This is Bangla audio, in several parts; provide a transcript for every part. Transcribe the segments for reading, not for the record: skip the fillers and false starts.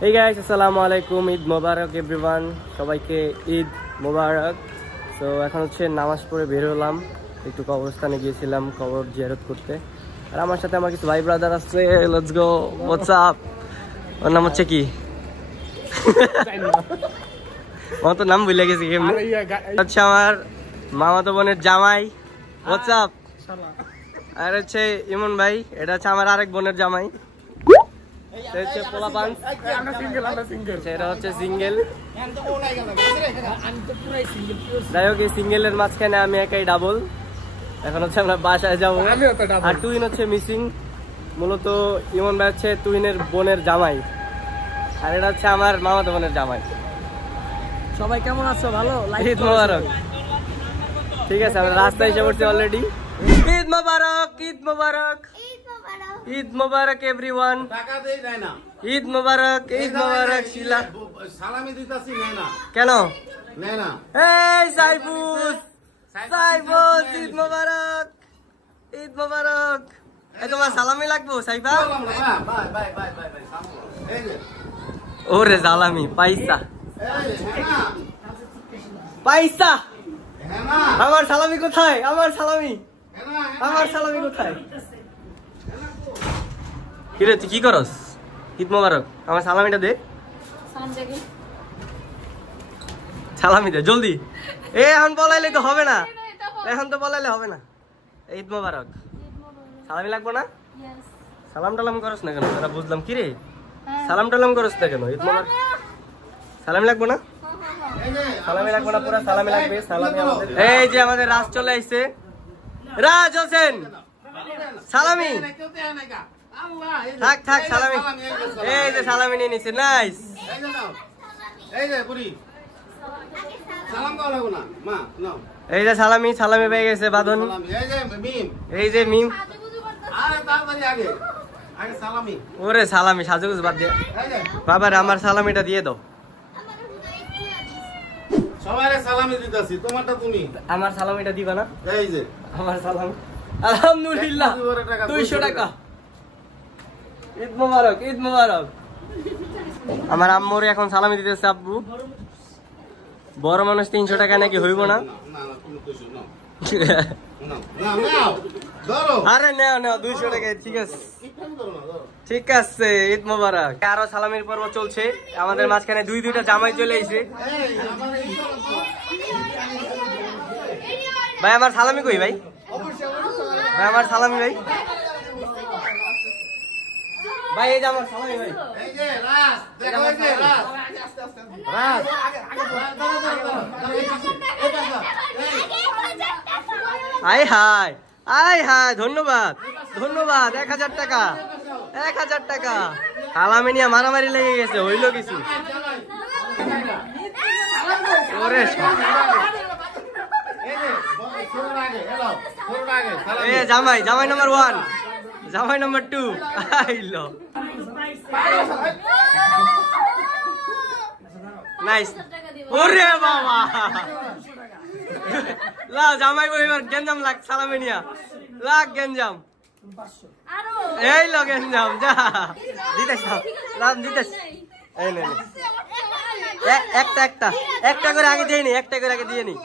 Hey guys, আসসালামু আলাইকুম, ঈদ মোবারক এভরিওয়ান, সবাইকে ঈদ মোবারক। সো এখন হচ্ছে নামাজ পড়ে বের হলাম, একটু কবরস্থানে গিয়েছিলাম কবর জিয়ারত করতে। আর আমার সাথে আমার কিছু ভাই ব্রাদার আসছে। Let's go, what's up. ওর নাম হচ্ছে কি? আমার তো নাম ভুলে গেছি কেমনি। হচ্ছে আমার মামাতো বোনের জামাই, হোয়াটস আপ। আর হচ্ছে ইমন ভাই, এটা হচ্ছে আমার আরেক বোনের জামাই। সিঙ্গেলের মাঝখানে আমি একাই ডাবল। এখন হচ্ছে আমরা বাসায় যাবো। আর টুইন হচ্ছে মিসিং। মূলত ইমন ভাই হচ্ছে টুইনের বোনের জামাই, আর এটা হচ্ছে আমার মামাতো বোনের জামাই। সবাই কেমন আছো? ভালো? ঈদ মোবারক। ঠিক আছে, আমরা রাস্তায় এসে পড়ছি অলরেডি। ঈদ মোবারক, ঈদ মোবারক, ঈদ মোবারক এভরিওয়ান। টাকা দেই নাই না। ঈদ মোবারক, ঈদ মোবারক। শিলা সালামি দিতাছি নাই না। কেন? নাই না। এই সাইফুস, সাইফুস, ঈদ মোবারক, ঈদ মোবারক। এই তোমার সালামি লাগবো Saifa? Bye bye bye bye bye. এই যে ওরে সালামি পয়সা, পয়সা। আমার সালামি কোথায়? আমার সালামি, আমার সালামি কোথায়? কিরে তুই কি করস? ঈদ মোবারক। আমার সালামিটা দে, সালামি দে জলদি। এখন বলাইলে তো হবে না, এখন তো বলাইলে হবে না। ঈদ মোবারক। সালামি লাগবো না? সালাম টালাম করস না কেন? তোরা বুঝলাম কি রে, সালাম টালাম করস না কেন? ঈদ মোবারক। সালামি লাগবো না? সালামি লাগবো না, পুরা সালামি লাগবে। সালামি আমাদের। এই যে আমাদের রাজ চলে আসছে, রাজ হোসেন। সালামি থাক থাক, সালামি। এই যে সালামি নিয়ে নিচ্ছে, নাইস। এই যে পুরি সালাম দাও লাগো না মা, নাও। এই যে সালামি, সালামি পেয়ে গেছে বাঁধন। এই যে মিম, এই যে মিম। আরে তাড়াতাড়ি আগে আগে সালামি। ওরে সালামি সাজুগুজ বাদ দিয়ে। এই যে বাবার আমার সালামিটা দিয়ে দাও। সবাইরে সালামি দিতাছি, তোমারটা তুমি। আমার সালামিটা দিবা না? এই যে আমার সালামি। আলহামদুলিল্লাহ, 200 টাকা। ঈদ মোবারক, ঈদ মোবারক। আমার আম্মুর এখন সালামি দিতেছে আব্বু। বড় মানুষ 300 টাকা নাকি হইব না? না না তুমি কইছো না। না নাও ধরো। আরে নাও নাও, 200 টাকা। ঠিক আছে, ঠিক আছে। ঈদ মোবারক। আরো সালামির পর্ব চলছে। আমাদের মাঝখানে দুইটা জামাই চলে আইছে। ভাই আমার সালামি কই ভাই? ভাই আমার সালামি ভাই। ভাই এই যে আমার সালামি ভাই। এই যে রাস দেখো, এই যে রাস রাজ। আয় হায়, আয় হায়, ধন্যবাদ ধন্যবাদ। 1000 টাকা, 1000 টাকা। সালামি নিয়ে মারামারি লেগে গেছে, হইল কিছু? ওরে এ জামাই, জামাই নাম্বার 1, জামাই নাম্বার 2 আইলো। নাইস। ওরে বাবা, লা জামাই এবার গেঞ্জাম লাগ, সালামি নিয়া লাগ গেঞ্জাম। এই লো গেঞ্জাম, যা দিতেছ না, দিতেছ। এই নে, একটা একটা একটা করে আগে দিয়ে নি, একটা করে আগে দিয়ে নি।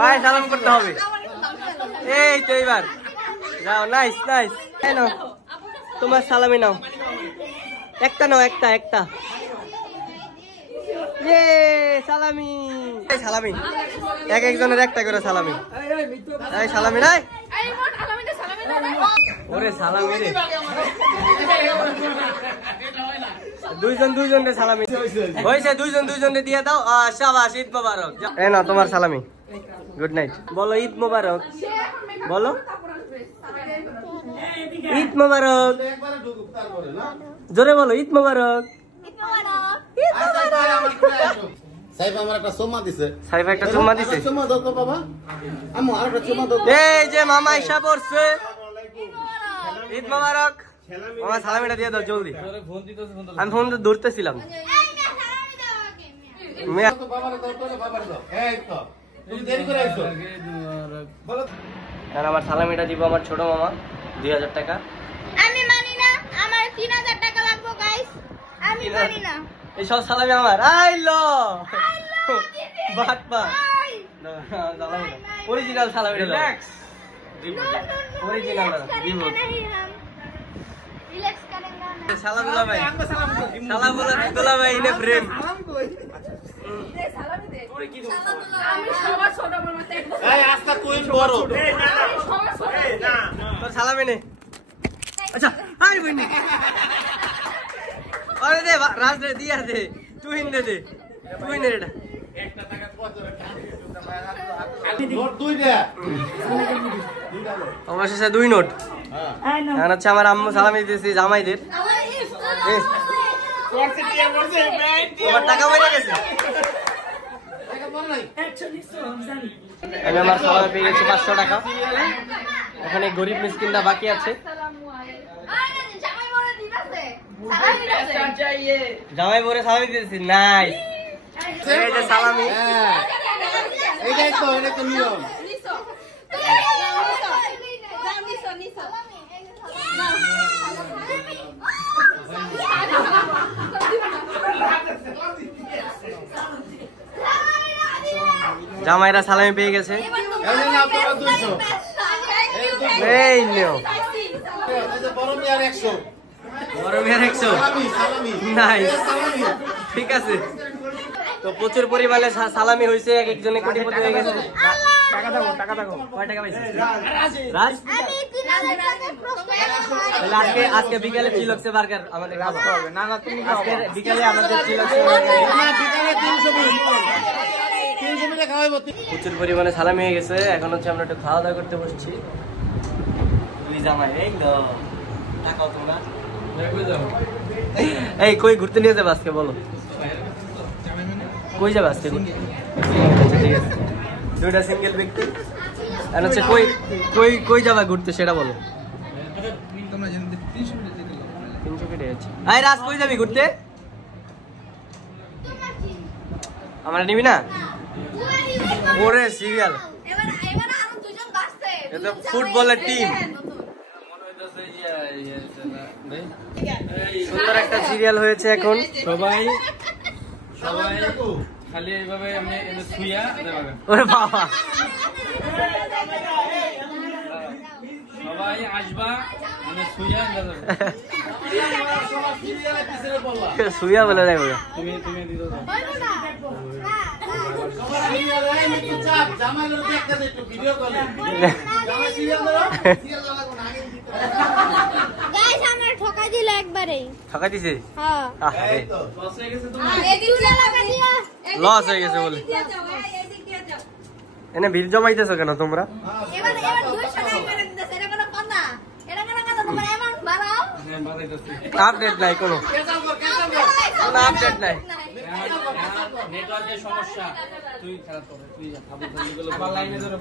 পায়ে সালাম করতে হবে। এই তো এইবার যাও। Nice nice. নাও তোমার সালামি নাও, একটা নাও, একটা একটা। ইয়ে সালামি, এই সালামি এক একজনের একটা করে সালামি। এই সালামি নাই। ওরে সালামি রে, দুইজন দুইজনের সালামি হয়েছে, দুইজন দুইজনের দিয়ে দাও। শাবাশ, ঈদ মোবারক। এই নাও তোমার সালামি। Good night. বলো ঈদ মোবারক, বলো ঈদ মোবারক। জোরে বলো ঈদ মোবারক। সাইফ আমার একটা চুম্মা দিছে। সাইফ একটা চুম্মা দিছে। চুম্মা দাও তো বাবা। আম্মু আরেকটা চুম্মা দাও। এই যে মামা ইসা পড়ছে। ঈদ মোবারক। মামা সালামিটা দিয়ে দাও জলদি। আমি ফোন তো ধরতেছিলাম। বাবারে দাও, বাবারে দাও। এই তো তুমি দেরি করে আইছো। বলো আর আমার সালামিটা দিব আমার ছোট মামা 2000 টাকা। আমি মানি না, আমার 3000 টাকা লাগবে গাইস, আমি মানি না। এই সব সালামি আমার। আইলো বাট পা সালামি অরিজিনাল সালামি রিল্যাক্স অরিজিনাল রিমোট রিল্যাক্স करेंगे ना। সালাম দুলা ভাই সালাম বলা দুলা ভাই ইনে প্রেম আমি সবার ছোট বড় মতে এই আস্তা তুই বড় না তোর সালাম এনে। আচ্ছা আই বইনি আরে দে রাজ দে দিয়া দে তুই ইনে দে তুই নে এটা একটা টাকা কত নোট দুই দে অবশেষে 2 নোট। এখন হচ্ছে আমার আম্মু সালামি দিতেছি জামাইদের। তোমার টাকা বেড়ে গেছে। আমি আমার সালামি পেয়ে গেছি 500 টাকা। এখানে গরিব মিসকিনরা বাকি আছে। জামাই বড় দিবাছে সালামি দিছে জামাই বরে সালামি দিতেছি নাই এই যে সালামি হ্যাঁ এইটাই তো নিয়ম। নিছো নিছো জামাইরা সালামি পেয়ে গেছে। এই যে না আপনারা 200 এই নিও এই যে বড় মিয়ার 100 বড় মেয়ের 100 সালামি নাইস সালামি ঠিক আছে। তো প্রচুর পরিমাণে সালামি হয়েছে, এক একজনে কোটিপতি হয়ে গেছে। টাকা দাও কয় টাকা পাইছিস রাজ? আমি 3000 টাকা প্রশ্ন তাহলে আজকে বিকালে চিলক্সে বার্গার আমাদের খাওয়া হবে। না না তুমি আজকে বিকালে আমাদের চিলক্সে না বিকালে 300 মিনিট খাওয়াইবো। প্রচুর পরিমাণে সালামি হয়ে গেছে। এখন হচ্ছে আমরা একটু খাওয়া দাওয়া করতে বসছি। তুই জামাই এই লো টাকাও তোমরা এই কই ঘুরতে নিয়ে যাবে আজকে বলো কই যাবে আজকে ঘুরতে? আচ্ছা, ঠিক আছে দুইটা সিঙ্গেল ব্যক্তি। আর হচ্ছে কই কই কই যাবা ঘুরতে সেটা বলো। 300 কেটে যাচ্ছে। এই রাজ কই যাবি ঘুরতে? আমরা নিবি না? ওরে সিরিয়াল এবার আরো দুজন বাসছে। এটা ফুটবলের টিম। সুন্দর একটা সিরিয়াল হয়েছে এখন। সবাই খালি এইভাবে আমি এনে শুইয়া দেবাগে ওরে বাবা সবাই আসবা এনে শুইয়া দেবে শুইয়া বলে দেখো তুমি দিতে দাও হইলো না। জামাইলো দেখতে দে একটু ভিডিও কলে জামাই সিরিয়াল লাগো না আগে দিতে গাইস আমার ঠকা দিল একবারেই। ঠকা দিছে হ্যাঁ আরে লস হয়ে গেছে তুমি এদিক দিয়ে লাগা দিয়া লস হয়ে গেছে বলে এদিক দিয়ে যাও। এনে ভিড় জমাইতেছো কেন তোমরা? এবার 200 টাকা করে দিতেছে, এটা কোনো কথা? এটা কোনো কথা? তোমার অ্যামাউন্ট বাড়াও। হ্যাঁ বাজাইতেছি আপডেট নাই কোনো কোনো আপডেট নাই। নেটওয়ার্কের সমস্যা তুই খারাপ করে তুই আবু বন্ধুগুলো আবার লাইনে ধরে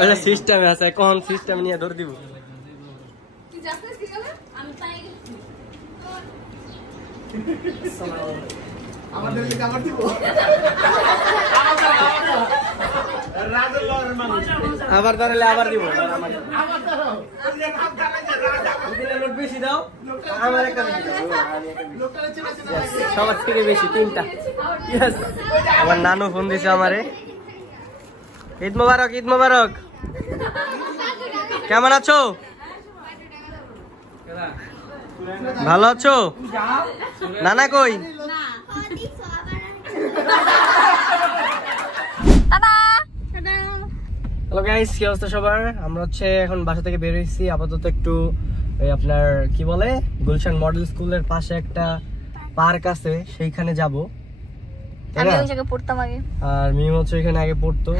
ওটা সিস্টেমে আছে, কোন সিস্টেম নিয়ে ধরে দিব। কি যাচ্ছে কি গেল? আমি পাই গেছি। আমাদের দিকে আবার দিব রাজের লরের মানুষ আবার ধরলে আবার দিব। আবার ধরো লোক বেশি দাও, আমার একটা বেশি দাও। লোকটারে চেনা সবার থেকে বেশি 3টা। Yes. আমার নানু ফোন দিছে আমারে। ঈদ মোবারক, ঈদ মোবারক। কেমন আছো? ভালো আছো? নানা কই? হ্যালো গাইস, কি অবস্থা সবার? আমরা হচ্ছে এখন বাসা থেকে বের হয়েছি। আপাতত একটু এই আপনার কি বলে গুলশান মডেল স্কুলের পাশে একটা পার্ক আছে, সেইখানে যাব। আমি ওই জায়গায় পড়তাম আগে। আর মিম হচ্ছে এখানে আগে পড়তো,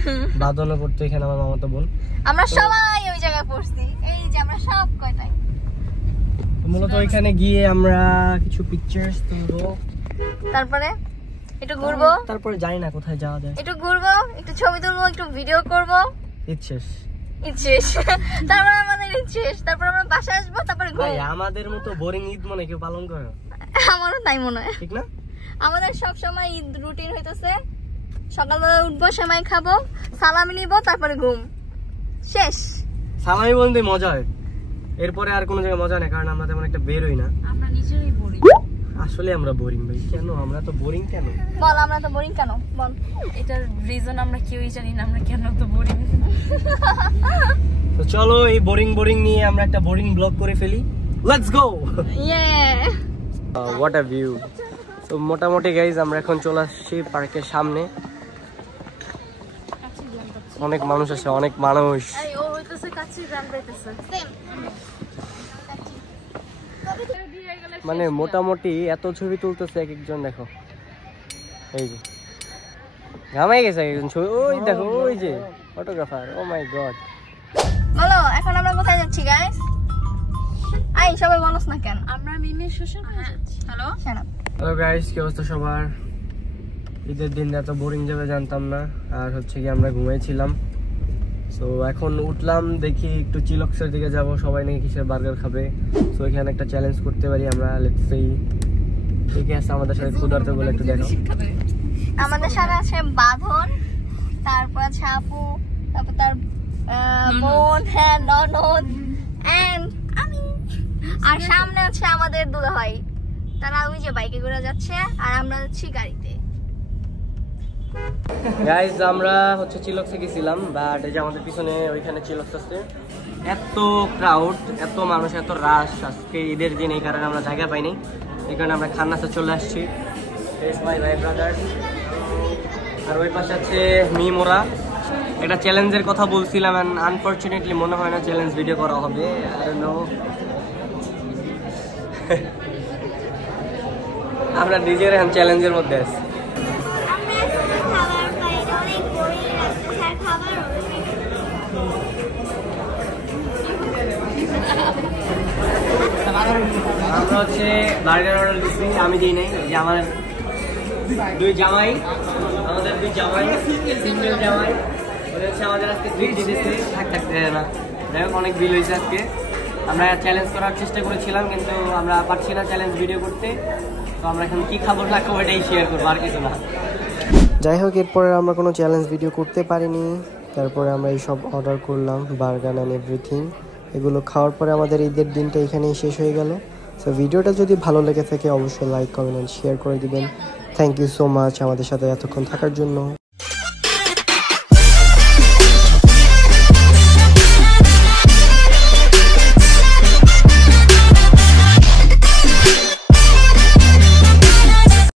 বাদনও পড়তো এখানে, আমার মামাতো বোন। আমরা সবাই ওই জায়গায় পড়ছি, এই যে আমরা সব কয়টাই। মূলত ওইখানে গিয়ে আমরা কিছু পিকচার্স তুলবো, তারপরে একটু ঘুরবো, তারপরে জানি না কোথায় যাওয়া যায়। একটু ঘুরবো, একটু ছবি তুলবো, একটু ভিডিও করবো। ইচ্ছেস ইচ্ছেস তারপরে আমাদের ইচ্ছেস, তারপর আমরা বাসায় আসবো, তারপরে ভাই ঘুরবো। আমাদের মতো বোরিং ঈদ মনে কেউ পালন করে না, আমারও তাই মনে হয়। ঠিক না? আমাদের সব সময় ঈদ রুটিন হইতেছে সকালবেলা উঠবো, সেমাই খাবো, সালামি নিবো, তারপরে ঘুম শেষ। সালামি বলতে মজা হয়, এরপরে আর কোনো জায়গায় মজা নেই, কারণ আমরা তেমন একটা বেরোই না। আমরা নিজেরাই বলি আসলে আমরা বোরিং ভাই। কেন আমরা তো বোরিং কেন? বল আমরা তো বোরিং কেন বল। এটার রিজন আমরা কেউই জানি না, আমরা কেন তো বলি। তো চলো এই বোরিং নিয়ে আমরা একটা বোরিং ব্লগ করে ফেলি। Let's go. ইয়ে হোয়াট আ ভিউ। তো মোটামুটি গাইজ আমরা এখন চলে আসছি পার্কের সামনে। অনেক মানুষ আছে, অনেক মানুষ। ও হইতেছে কাছে গান পাইতেছে। মানে মোটামুটি এত ছবি তুলতেছে এক একজন, দেখো এই যে ঘামাই গেছে এক একজন ছবি। ওই দেখো ওই যে ফটোগ্রাফার, ও মাই গড। বলো এখন আমরা কোথায় যাচ্ছি গাইস? আই সবাই বলছ না কেন? আমরা মিমের শ্বশুর বাড়ি যাচ্ছি। হ্যালো হ্যালো গাইস, কি অবস্থা সবার? ঈদের দিন এত বোরিং যাবে জানতাম না। আর হচ্ছে কি আমরা ঘুমাইছিলাম, সো এখন উঠলাম, দেখি একটু চিলক্সের দিকে যাব, সবাই নাকি কিসের বার্গার খাবে। সো এখানে একটা চ্যালেঞ্জ করতে পারি আমরা। লেটস সি ঠিক আছে, আমাদের সাথে ক্ষুধার্ত বলে একটু দেখো। আমাদের সাথে আছে বাঁধন, তারপর আছে আপু, তারপর তার বোন, হ্যাঁ ননদ, এন্ড আমি। আর সামনে আছে আমাদের দুলাভাই, তারা ওই যে বাইকে করে যাচ্ছে আর আমরা যাচ্ছি গাড়িতে। গাইস আমরা হচ্ছে চিলক্সে গেছিলাম, বাট এই যে আমাদের পিছনে ওইখানে চিলক্স আছে। এত ক্রাউড, এত মানুষ, এত রাশ আজকে ঈদের দিন, এই কারণে আমরা জায়গা পাইনি, এই কারণে আমরা খান্নাসে চলে আসছি। My brother. আর ওই পাশে আছে মিমোরা। একটা চ্যালেঞ্জের কথা বলছিলাম, এন্ড আনফরচুনেটলি মনে হয় না চ্যালেঞ্জ ভিডিও করা হবে। I don't know. আমরা নিজের এখন চ্যালেঞ্জের মধ্যে আছি। আমরা হচ্ছে বার্গার অর্ডার দিচ্ছি, আমি দিই নাই, যে আমার দুই জামাই, আমাদের দুই জামাই, সিঙ্গেল জামাই, ওদের হচ্ছে আমাদের আজকে ট্রিট দিতেছে, থাকতে না। যাই হোক অনেক বিল হয়েছে আজকে। আমরা চ্যালেঞ্জ করার চেষ্টা করেছিলাম, কিন্তু আমরা পারছি না চ্যালেঞ্জ ভিডিও করতে। তো আমরা এখন কি খাবো না খাবো এটাই শেয়ার করবো, আর কিছু না। যাই হোক এরপরে আমরা কোনো চ্যালেঞ্জ ভিডিও করতে পারিনি। তারপরে আমরা এইসব অর্ডার করলাম, বার্গার অ্যান্ড এভরিথিং। এগুলো খাওয়ার পরে আমাদের ঈদের দিনটা এখানেই শেষ হয়ে গেল। সো ভিডিওটা যদি ভালো লেগে থাকে অবশ্যই লাইক, কমেন্ট অ্যান্ড শেয়ার করে দিবেন। থ্যাংক ইউ সো মাচ আমাদের সাথে এতক্ষণ থাকার জন্য।